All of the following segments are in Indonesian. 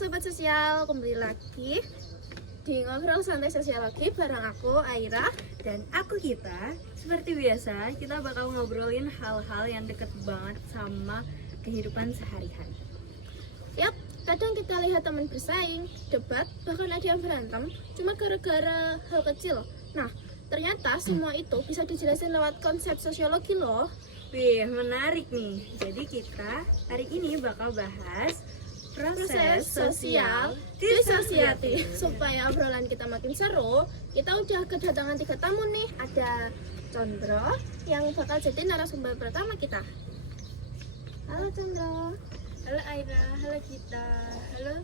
Sobat Sosial, kembali lagi di Ngobrol Santai Sosiologi bareng aku, Aira. Dan aku Gita. Seperti biasa, kita bakal ngobrolin hal-hal yang deket banget sama kehidupan sehari-hari. Yap, kadang kita lihat teman bersaing, debat, bahkan ada yang berantem cuma gara-gara hal kecil. Nah, ternyata semua itu bisa dijelasin lewat konsep sosiologi loh. Wih, menarik nih. Jadi kita hari ini bakal bahas proses sosial disosiatif. Supaya obrolan kita makin seru, kita udah kedatangan 3 tamu nih. Ada Condro yang bakal jadi narasumber pertama kita. Halo Condro. Halo Aira, halo Gita, halo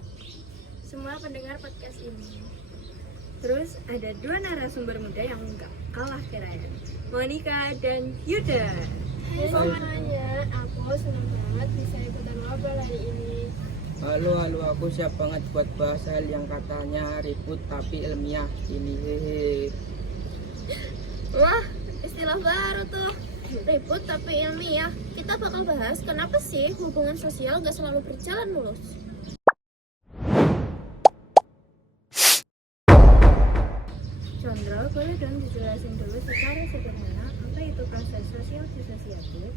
semua pendengar podcast ini. Terus ada 2 narasumber muda yang gak kalah keren, Monica dan Yuda. Hai semuanya, aku senang banget bisa ikutan ngobrol hari ini. Halo, aku siap banget buat bahas hal yang katanya ribut tapi ilmiah ini. Hehe. Wah, istilah baru tuh. Ribut tapi ilmiah. Kita bakal bahas kenapa sih hubungan sosial gak selalu berjalan mulus. Chandra, boleh dong dijelasin dulu secara sederhana apa itu proses sosial disosiatif?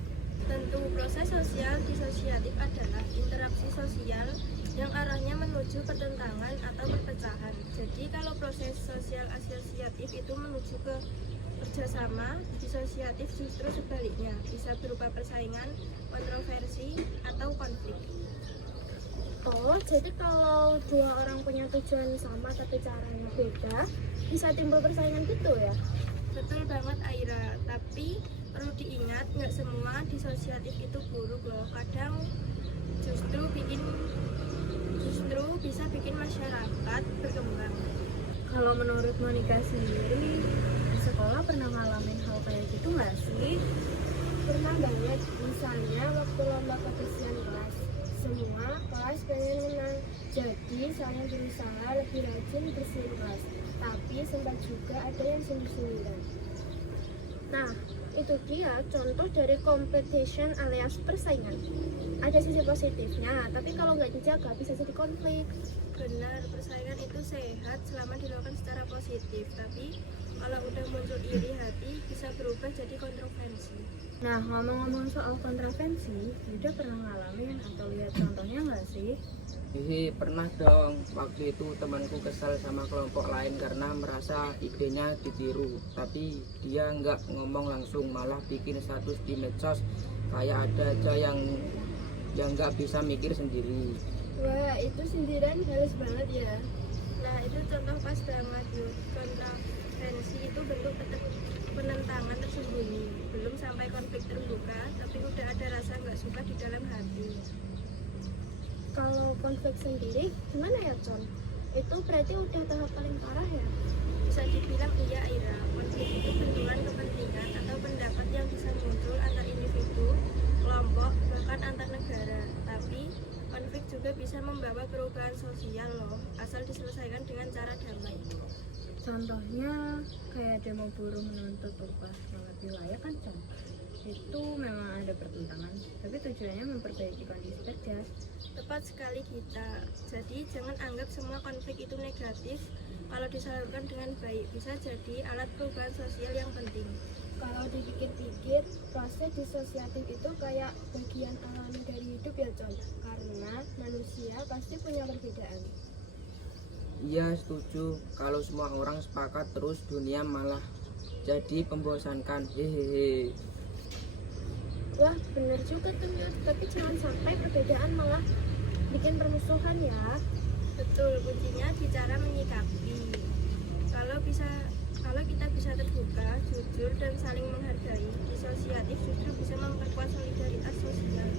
Tentu, proses sosial disosiatif adalah interaksi sosial yang arahnya menuju pertentangan atau perpecahan. Jadi kalau proses sosial asosiatif itu menuju ke kerjasama, disosiatif justru sebaliknya, bisa berupa persaingan, kontroversi, atau konflik. Oh, jadi kalau 2 orang punya tujuan sama tapi caranya beda, bisa timbul persaingan gitu ya? Betul banget Aira, tapi perlu diingat nggak semua disosiatif itu buruk loh. Kadang justru bisa bikin masyarakat berkembang. Kalau menurut Monica sendiri, di sekolah pernah ngalamin hal kayak gitu nggak sih? Pernah banget, misalnya waktu lomba kebersihan kelas. Semua kelas pengen menang, jadi saling berusaha lebih rajin bersihin kelas. Tapi sempat juga ada yang sungguh-sungguhan. Nah, itu dia contoh dari competition alias persaingan. Ada sisi positifnya, tapi kalau nggak dijaga bisa jadi konflik. Benar, persaingan itu sehat selama dilakukan secara positif, tapi kalau udah muncul iri hati bisa berubah jadi kontroversi. Nah, ngomong-ngomong soal kontroversi, Yuda pernah ngalamin atau lihat contohnya nggak sih? Hehe, pernah dong. Waktu itu temanku kesal sama kelompok lain karena merasa idenya ditiru. Tapi dia nggak ngomong langsung, malah bikin status di medsos. Kayak ada aja yang nggak bisa mikir sendiri. Wah, itu sindiran halus banget ya. Nah, itu contoh pas banget yuk. Kontroversi itu bentuk penentangan tersembunyi, belum sampai konflik terbuka, tapi udah ada rasa nggak suka di dalam hati. Kalau konflik sendiri, gimana ya Con? Itu berarti udah tahap paling parah ya? Bisa dibilang iya Ira, konflik itu benturan kepentingan atau pendapat yang bisa muncul antar individu, kelompok, bahkan antar negara. Tapi konflik juga bisa membawa perubahan sosial loh, asal diselesaikan dengan cara damai. Contohnya kayak demo buruh menuntut upah yang lebih layak kan, Con? Itu memang ada pertentangan, tapi tujuannya memperbaiki kondisi kerja. Tepat sekali kita. Jadi jangan anggap semua konflik itu negatif. Kalau disalurkan dengan baik, bisa jadi alat perubahan sosial yang penting. Kalau dipikir-pikir, proses disosiatif itu kayak bagian alami dari hidup ya Con. Karena manusia pasti punya perbedaan. Iya, setuju. Kalau semua orang sepakat terus dunia malah jadi membosankan. Hehehe. Wah, bener juga tuh Yud. Tapi jangan sampai perbedaan malah bikin permusuhan ya. Betul, kuncinya di cara menyikapi. Kalau kita bisa terbuka, jujur, dan saling menghargai, disosiatif justru bisa memperkuat solidaritas sosial.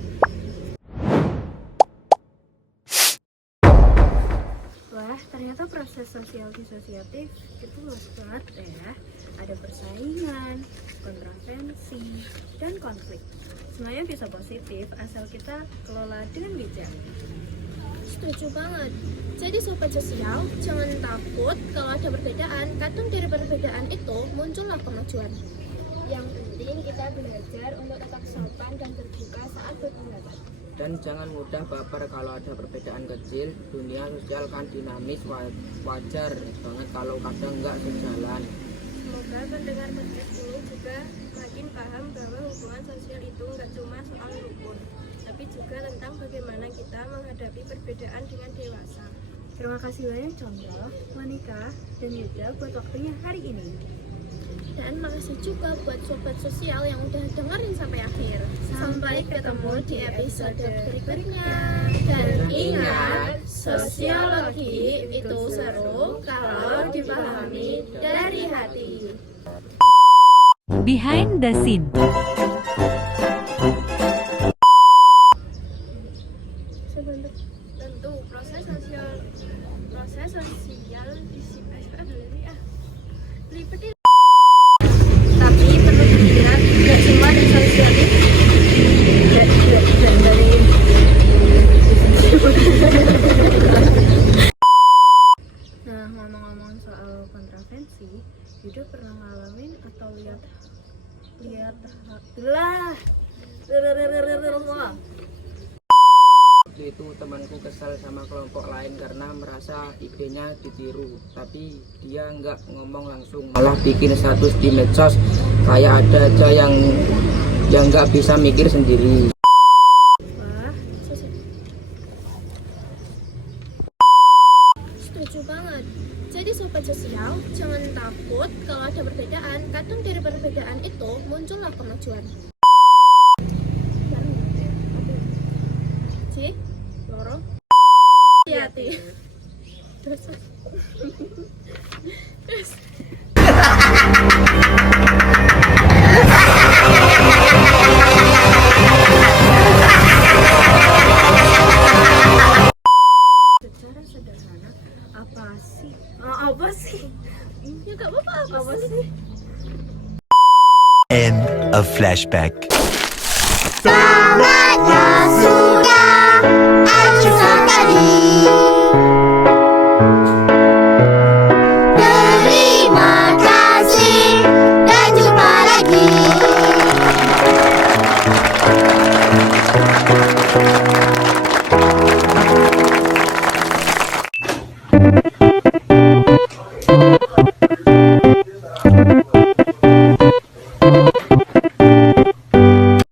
Wah, ternyata proses sosial disosiatif itu luas banget ya. Ada persaingan, kontroversi, dan konflik. Semuanya bisa positif asal kita kelola dengan bijak. Setuju banget. Jadi sobat sosial, jangan takut kalau ada perbedaan. Kadang dari perbedaan itu muncullah kemajuan. Yang penting kita belajar untuk tetap sopan dan terbuka saat berpendapat. Dan jangan mudah baper kalau ada perbedaan kecil. Dunia sosial kan dinamis, wajar banget kalau kadang nggak sejalan. Semoga pendengar podcast ini juga makin paham bahwa hubungan sosial itu nggak cuma soal rukun, tapi juga tentang bagaimana kita menghadapi perbedaan dengan dewasa. Terima kasih banyak Condro, Monica, dan Yuda buat waktunya hari ini. Dan makasih juga buat sobat sosial yang udah dengerin sampai akhir. Sampai ketemu di episode berikutnya. Dan ingat, sosiologi itu seru kalau dipahami dari hati. Behind the scene. Tentu proses sosial Tapi perlu diingat, tidak cuma disosiatif dari Nah, ngomong-ngomong soal kontravensi, Yuda pernah ngalamin atau lihat Waktu itu temanku kesal sama kelompok lain karena merasa idenya ditiru, tapi dia nggak ngomong langsung, malah bikin status di medsos kayak ada aja yang nggak bisa mikir sendiri. Wah, Setuju banget. Jadi sobat sosial, jangan takut kalau ada perbedaan. Kadang dari perbedaan itu muncullah kemajuan. Ci, loro, hati-hati. secara sederhana apa sih? Ya gak apa-apa, Apa sih? End of flashback. Sahabatnya